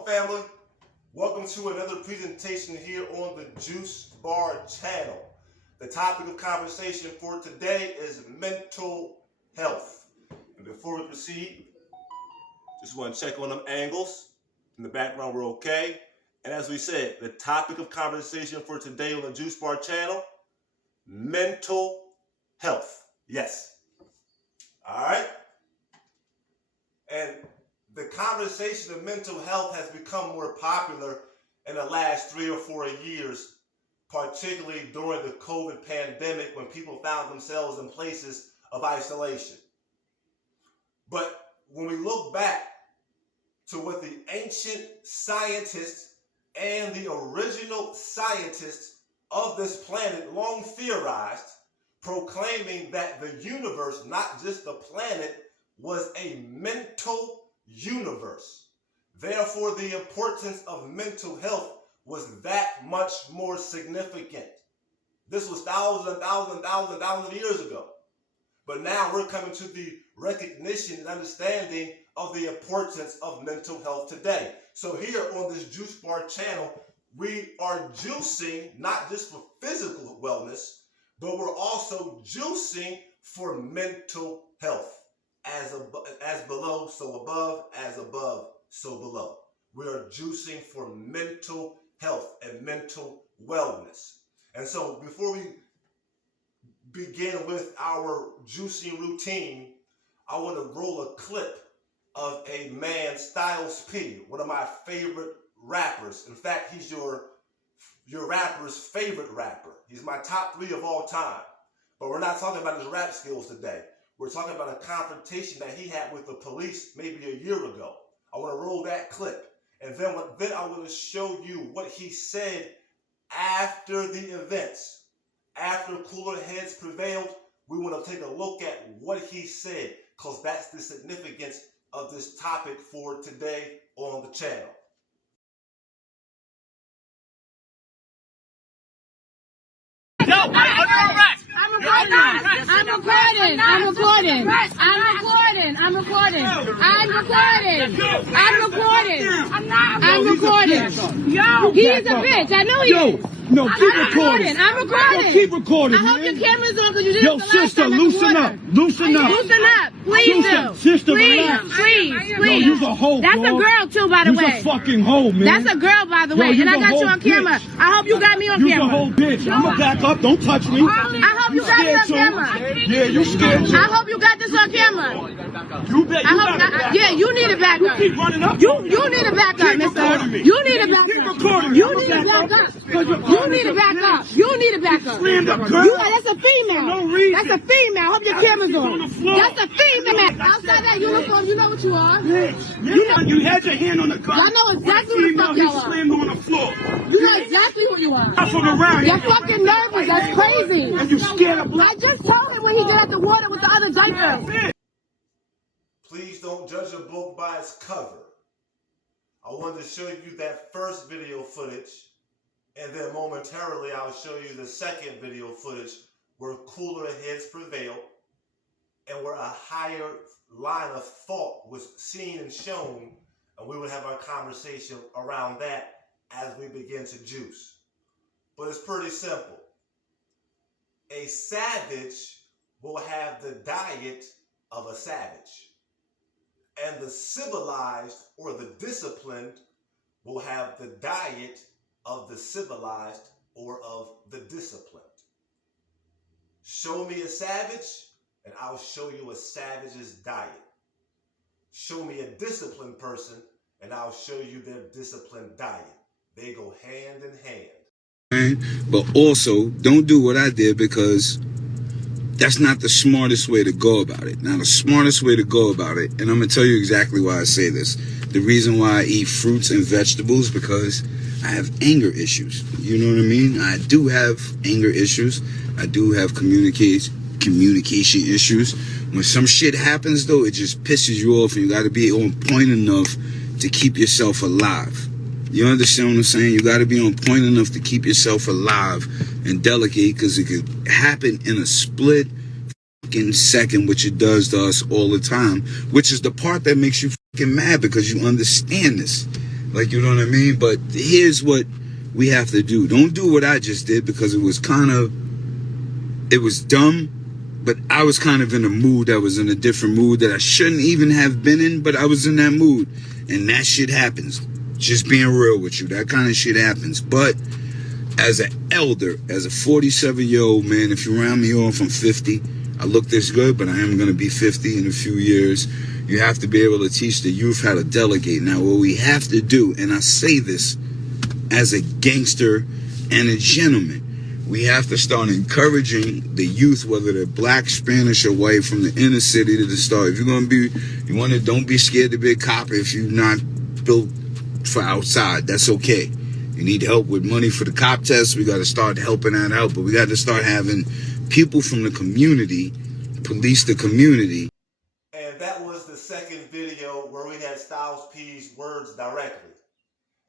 Welcome, family. Welcome to another presentation here on the Juice Bar channel. The topic of conversation for today is mental health. And before we proceed, just want to check on them angles. In the background, we're okay. And as we said, the topic of conversation for today on the Juice Bar channel, mental health. Yes. All right. And the conversation of mental health has become more popular in the last 3 or 4 years, particularly during the COVID pandemic when people found themselves in places of isolation. But when we look back to what the ancient scientists and the original scientists of this planet long theorized, proclaiming that the universe, not just the planet, was a mental universe. Therefore, the importance of mental health was that much more significant. This was thousands of years ago. But now we're coming to the recognition and understanding of the importance of mental health today. So here on this Juice Bar channel, we are juicing not just for physical wellness, but we're also juicing for mental health. As below, so above, as above, so below. We are juicing for mental health and mental wellness. And so before we begin with our juicing routine, I want to roll a clip of a man, Styles P, one of my favorite rappers. In fact, he's your rapper's favorite rapper. He's my top 3 of all time. But we're not talking about his rap skills today. We're talking about a confrontation that he had with the police maybe a year ago. I want to roll that clip. And then I want to show you what he said after the events. After cooler heads prevailed, we want to take a look at what he said, because that's the significance of this topic for today on the channel. I'm recording. Yo, he's a bitch. I know he is. No, keep recording. I'm recording. Yo, keep recording. I hope your camera's on because you did it Yo, the last sister, time. loosen up. Loosen up. Loosen up. Please do. Sister, please, relax. please. Yo, you's a hoe, That's dog. a girl too, by the way. You's a fucking hoe, man. That's a girl, by the way. Yo, And I got you on camera. Bitch. I hope you got me on You's camera. a whole bitch. I'ma back up. Don't touch me. I hope you got me on camera. Yeah, you scared too. I hope you got this on camera. You bet. Yeah, you need to back up. Keep running up. You need to back up, mister. You need to back Keep up. recording me. You need to back up. You need to back up. You need to back up. Slammed a girl. That's a female. No reason. That's a female. I hope your camera's on on. the floor. That's a female. Outside that uniform, you know what you are. Bitch. You had your hand on the gun. I know exactly what the fuck y'all are. Slammed on the floor. You know exactly what you are. From around You're here. fucking nervous. That's crazy. And you scared of I just told him what he did at the water with the other diapers. Please don't judge a book by its cover. I wanted to show you that first video footage, and then momentarily I'll show you the second video footage where cooler heads prevailed and where a higher line of thought was seen and shown, and we would have our conversation around that as we begin to juice. But it's pretty simple. A savage will have the diet of a savage. And the civilized or the disciplined will have the diet of the civilized or of the disciplined. Show me a savage, and I'll show you a savage's diet. Show me a disciplined person, and I'll show you their disciplined diet. They go hand in hand. But also, don't do what I did, because that's not the smartest way to go about it. Now, the smartest way to go about it, and I'm going to tell you exactly why I say this. The reason why I eat fruits and vegetables, because I have anger issues. You know what I mean? I do have anger issues. I do have communication issues. When some shit happens, though, it just pisses you off, and you got to be on point enough to keep yourself alive. You understand what I'm saying? You got to be on point enough to keep yourself alive and delicate, because it could happen in a split fucking second, which it does to us all the time, which is the part that makes you fucking mad, because you understand this. Like, you know what I mean? But here's what we have to do. Don't do what I just did, because it was dumb, but I was kind of in a mood. I was in a different mood that I shouldn't even have been in, but I was in that mood. And that shit happens. Just being real with you. That kind of shit happens. But as an elder, as a 47-year-old man, if you round me off, I'm 50. I look this good, but I am going to be 50 in a few years. You have to be able to teach the youth how to delegate. Now, what we have to do, and I say this as a gangster and a gentleman, we have to start encouraging the youth, whether they're black, Spanish, or white, from the inner city to the start. If you're going to be, don't be scared to be a cop if you're not built for outside. That's okay. You need help with money for the cop test, we got to start helping that out. But we got to start having people from the community police the community. And that was the second video where we had Styles P's words directly.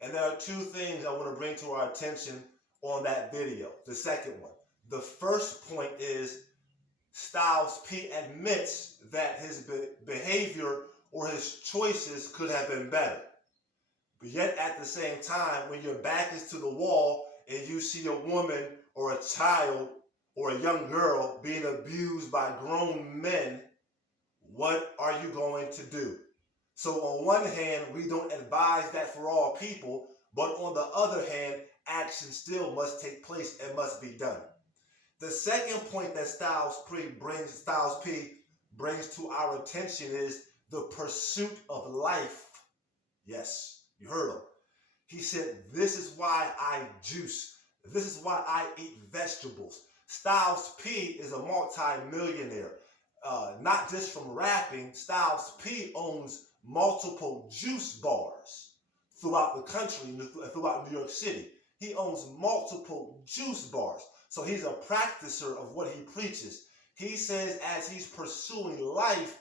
And there are two things I want to bring to our attention on that video. The second one. The first point is Styles P admits that his behavior or his choices could have been better. But yet at the same time, when your back is to the wall and you see a woman or a child or a young girl being abused by grown men, what are you going to do? So on one hand, we don't advise that for all people, but on the other hand, action still must take place and must be done. The second point that Styles P brings to our attention is the pursuit of life. Yes, you heard him. He said, this is why I juice. This is why I eat vegetables. Styles P is a multi-millionaire. Not just from rapping, Styles P owns multiple juice bars throughout the country, throughout New York City. He owns multiple juice bars. So he's a practicer of what he preaches. He says as he's pursuing life,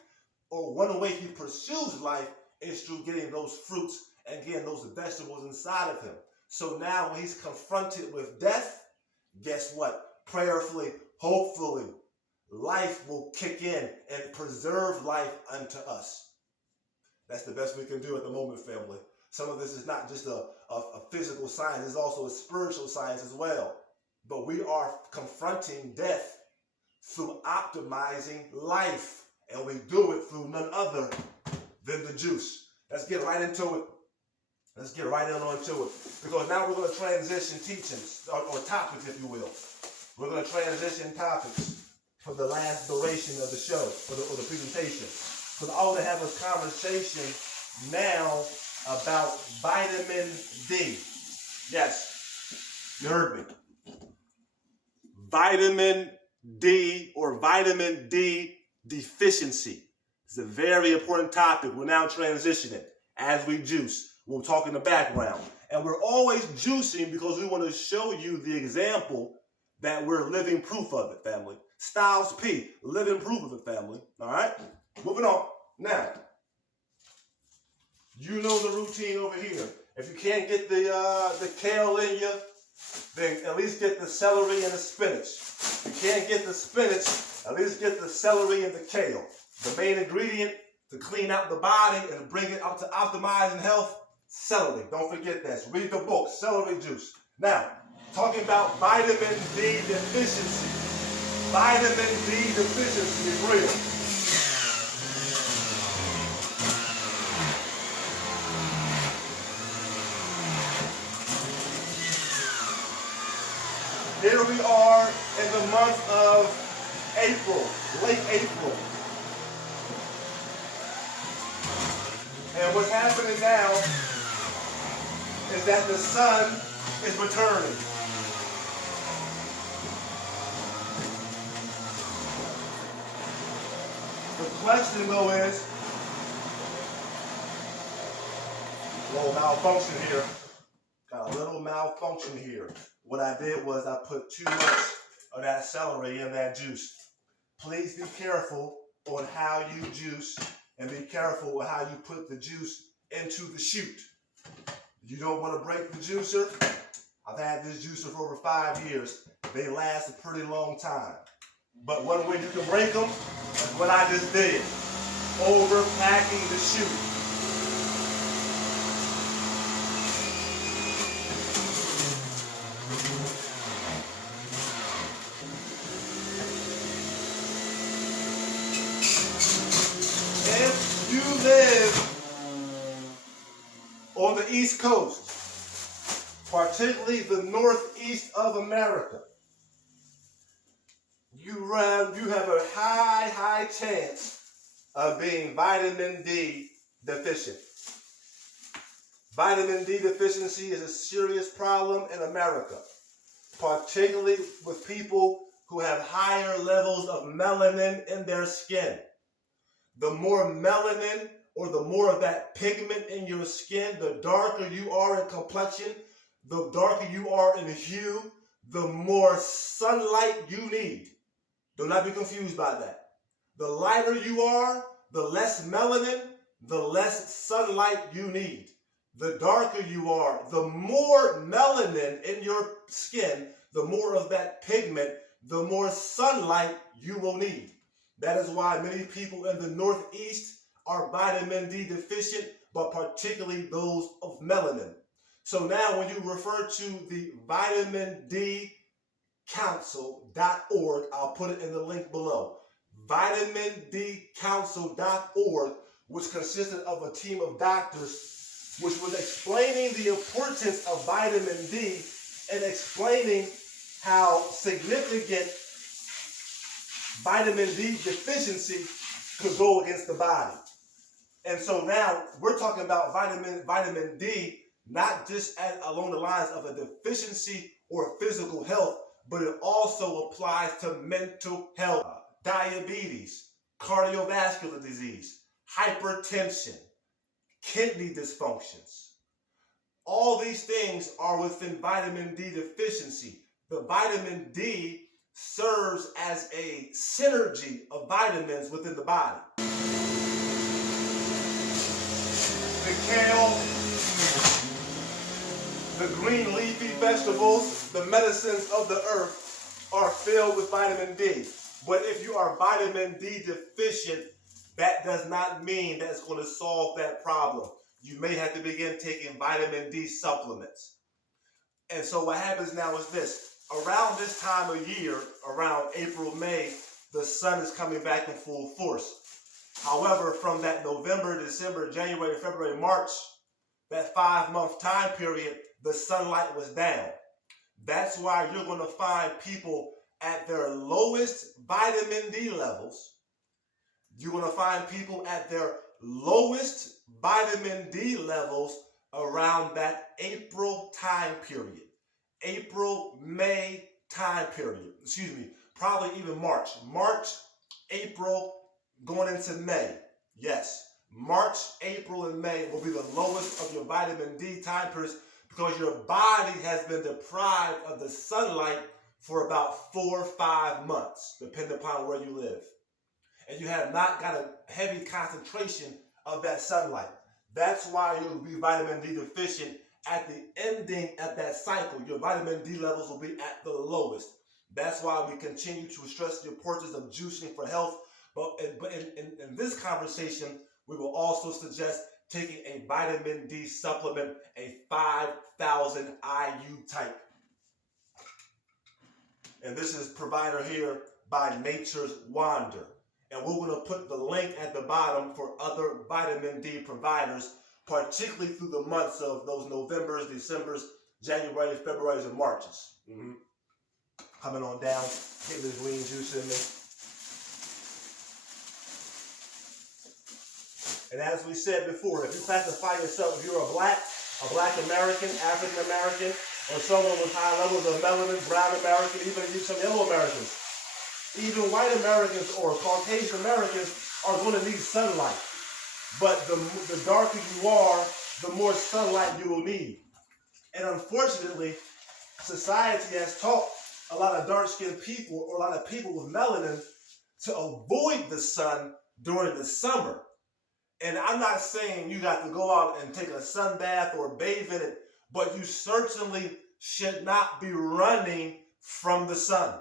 or one way he pursues life is through getting those fruits and getting those vegetables inside of him. So now when he's confronted with death, guess what? Prayerfully, hopefully, life will kick in and preserve life unto us. That's the best we can do at the moment, family. Some of this is not just a physical science, it's also a spiritual science as well. But we are confronting death through optimizing life. And we do it through none other than the juice. Let's get right into it. Let's get right into it. Because now we're going to transition teachings, or topics, if you will. We're going to transition topics for the last duration of the show, or the presentation. Because I want to have a conversation now about vitamin D. Yes, you heard me. Vitamin D, or vitamin D deficiency. It's a very important topic. We're now transitioning as we juice. We'll talk in the background. And we're always juicing because we want to show you the example that we're living proof of it, family. Styles P, living proof of it, family. All right? Moving on. Now, you know the routine over here. If you can't get the kale in you, then at least get the celery and the spinach. If you can't get the spinach, at least get the celery and the kale. The main ingredient to clean out the body and bring it up to optimizing health, celery. Don't forget that. Read the book, Celery Juice. Now, talking about vitamin D deficiency. Vitamin D deficiency is real. Here we are in the month of April, late April. And what's happening now is that the sun is returning. The question though is, a little malfunction here. Got a little malfunction here. What I did was I put too much of that celery in that juice. Please be careful on how you juice, and be careful with how you put the juice into the chute. You don't want to break the juicer. I've had this juicer for over 5 years. They last a pretty long time. But one way you can break them is what I just did. Overpacking the chute. the East Coast, particularly the northeast of America, you have a high chance of being vitamin D deficient. Vitamin D deficiency is a serious problem in America, particularly with people who have higher levels of melanin in their skin. The more melanin, or the more of that pigment in your skin, the darker you are in complexion, the darker you are in hue, the more sunlight you need. Do not be confused by that. The lighter you are, the less melanin, the less sunlight you need. The darker you are, the more melanin in your skin, the more of that pigment, the more sunlight you will need. That is why many people in the Northeast are vitamin D deficient, but particularly those of melanin. So now when you refer to the vitamin D council.org, I'll put it in the link below. vitamindcouncil.org, which consisted of a team of doctors, which was explaining the importance of vitamin D and explaining how significant vitamin D deficiency could go against the body. And so now we're talking about vitamin D, not just along the lines of a deficiency or physical health, but it also applies to mental health, diabetes, cardiovascular disease, hypertension, kidney dysfunctions. All these things are within vitamin D deficiency. The vitamin D serves as a synergy of vitamins within the body. The kale, the green leafy vegetables, the medicines of the earth are filled with vitamin D. But if you are vitamin D deficient, that does not mean that it's going to solve that problem. You may have to begin taking vitamin D supplements. And so what happens now is this. Around this time of year, around April, May, the sun is coming back in full force. However, from that November, December, January, February, March, that 5-month time period, the sunlight was down. That's why you're going to find people at their lowest vitamin D levels. You're going to find people at their lowest vitamin D levels around that April time period. April, May time period. Probably even March. March, April, going into May. Yes, March, April, and May will be the lowest of your vitamin D time periods because your body has been deprived of the sunlight for about 4 or 5 months, depending upon where you live. And you have not got a heavy concentration of that sunlight. That's why you'll be vitamin D deficient at the ending of that cycle. Your vitamin D levels will be at the lowest. That's why we continue to stress the importance of juicing for health. But in this conversation, we will also suggest taking a vitamin D supplement, a 5,000 IU type. And this is provided here by Nature's Wonder. And we're going to put the link at the bottom for other vitamin D providers, particularly through the months of those Novembers, Decembers, Januaries, Februaries, and Marches. Coming on down, get this green juice in me. And as we said before, if you classify yourself, if you're a black American, African American, or someone with high levels of melanin, brown American, even some yellow Americans, even white Americans or Caucasian Americans are going to need sunlight. But the darker you are, the more sunlight you will need. And unfortunately, society has taught a lot of dark-skinned people or a lot of people with melanin to avoid the sun during the summer. And I'm not saying you got to go out and take a sun bath or bathe in it, but you certainly should not be running from the sun.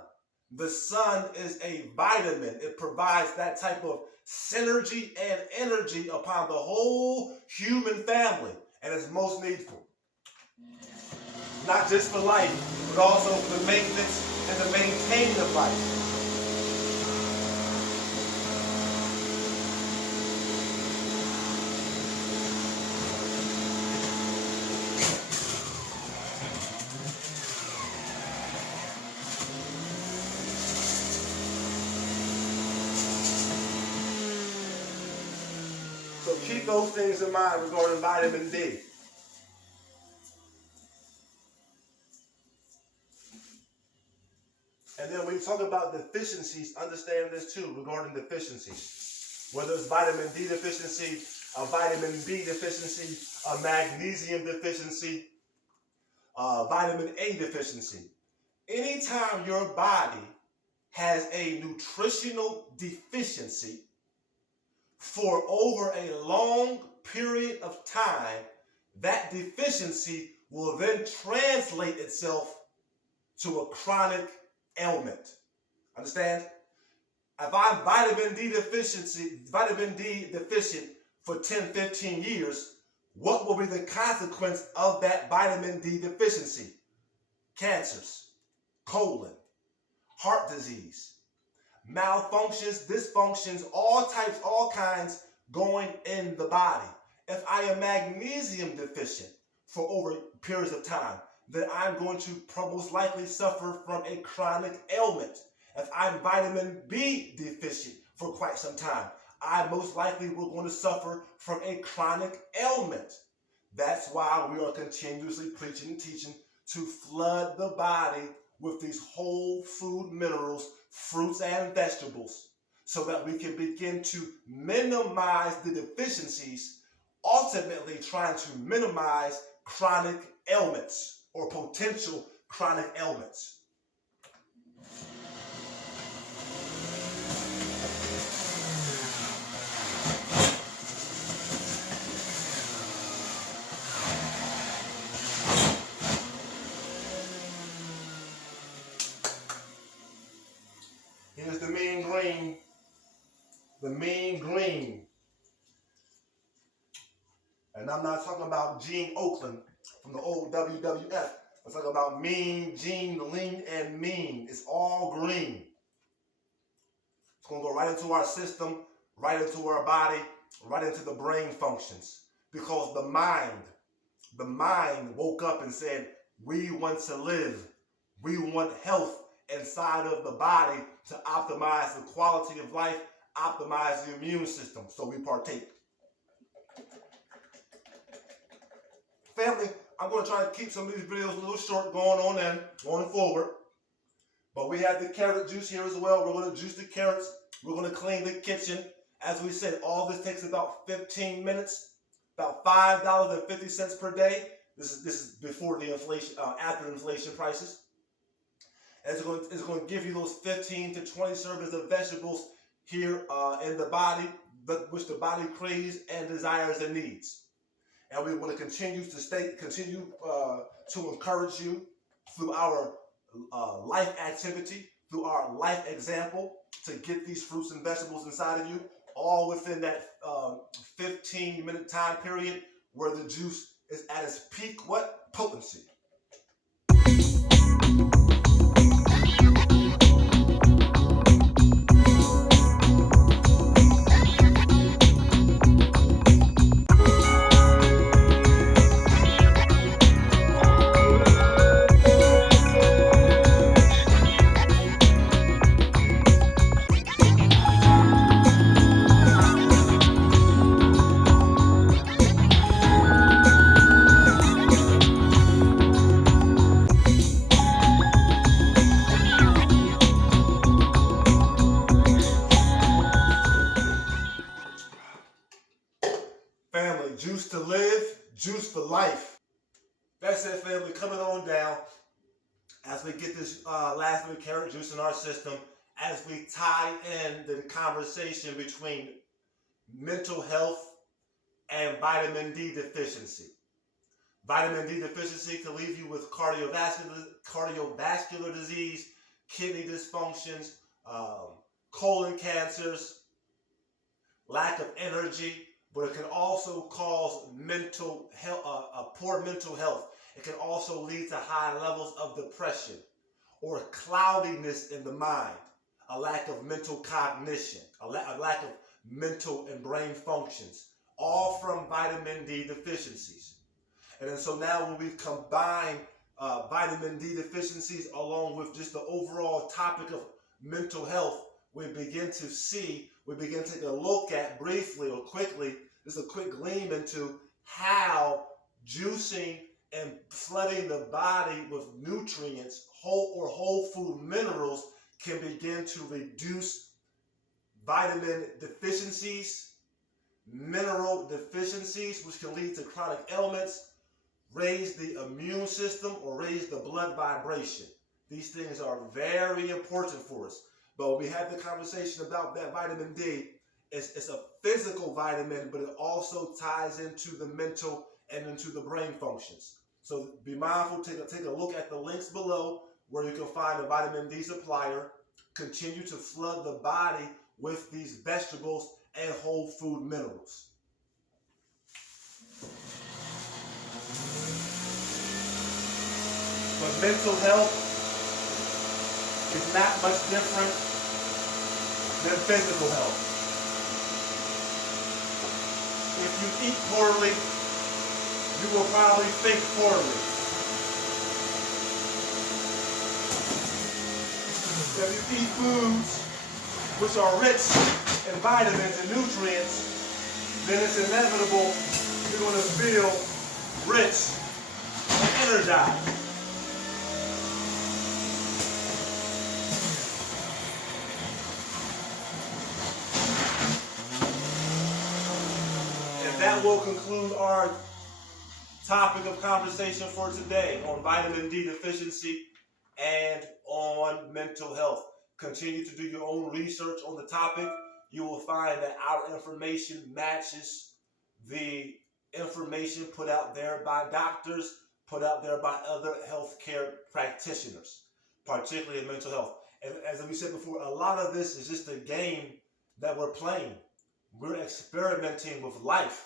The sun is a vitamin. It provides that type of synergy and energy upon the whole human family, and it's most needful. Not just for life, but also for the maintenance and the maintaining of life. keep those things in mind regarding vitamin D. And then when we talk about deficiencies, understand this too regarding deficiencies. Whether it's vitamin D deficiency, a vitamin B deficiency, a magnesium deficiency, vitamin A deficiency. Anytime your body has a nutritional deficiency for over a long period of time, that deficiency will then translate itself to a chronic ailment. Understand? If I'm vitamin D deficient for 10, 15 years, what will be the consequence of that vitamin D deficiency? Cancers, colon, heart disease, malfunctions, dysfunctions, all types, all kinds going in the body. If I am magnesium deficient for over periods of time, then I'm going to most likely suffer from a chronic ailment. If I'm vitamin B deficient for quite some time, I most likely will going to suffer from a chronic ailment. That's why we are continuously preaching and teaching to flood the body with these whole food minerals, fruits and vegetables, so that we can begin to minimize the deficiencies, ultimately trying to minimize chronic ailments or potential chronic ailments. Here's the mean green. The mean green. And I'm not talking about Gene Oakland from the old WWF. I'm talking about mean, Gene, lean, and mean. It's all green. It's going to go right into our system, right into our body, right into the brain functions. Because the mind woke up and said, we want to live. We want health inside of the body to optimize the quality of life, optimize the immune system. So we partake. Family, I'm going to try to keep some of these videos a little short going forward. But we have the carrot juice here as well. We're going to juice the carrots. We're going to clean the kitchen. As we said, all this takes about 15 minutes, about $5.50 per day. This is before the inflation, after inflation prices. And it's going to give you those 15 to 20 servings of vegetables here in the body, which the body craves and desires and needs. And we want to continue to encourage you through our life activity, through our life example, to get these fruits and vegetables inside of you, all within that 15-minute time period where the juice is at its peak, potency. Family, juice to live, juice for life. That's it, family. Coming on down as we get this last bit of carrot juice in our system, as we tie in the conversation between mental health and vitamin D deficiency. Vitamin D deficiency can leave you with cardiovascular disease, kidney dysfunctions, colon cancers, lack of energy, but it can also cause mental health, poor mental health. It can also lead to high levels of depression or cloudiness in the mind, a lack of mental cognition, a lack of mental and brain functions, all from vitamin D deficiencies. And then so now when we combine vitamin D deficiencies along with just the overall topic of mental health, we begin to take a look at briefly or quickly just a quick gleam into how juicing and flooding the body with nutrients, whole food minerals, can begin to reduce vitamin deficiencies, mineral deficiencies, which can lead to chronic ailments, raise the immune system, or raise the blood vibration. These things are very important for us. But when we have the conversation about that vitamin D, it's a physical vitamin, but it also ties into the mental and into the brain functions. So be mindful, take a look at the links below where you can find a vitamin D supplier. Continue to flood the body with these vegetables and whole food minerals. But mental health is not much different than physical health. If you eat poorly, you will probably think poorly. If you eat foods which are rich in vitamins and nutrients, then it's inevitable you're going to feel rich and energized. And that will conclude our topic of conversation for today on vitamin D deficiency and on mental health. Continue to do your own research on the topic. You will find that our information matches the information put out there by doctors, put out there by other healthcare practitioners, particularly in mental health. And as we said before, a lot of this is just a game that we're playing. We're experimenting with life.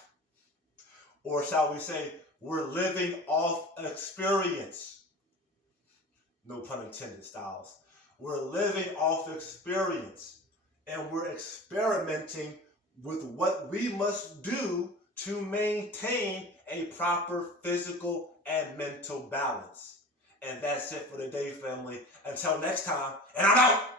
Or shall we say, we're living off experience. No pun intended, Styles. We're living off experience. And we're experimenting with what we must do to maintain a proper physical and mental balance. And that's it for today, family. Until next time, and I'm out.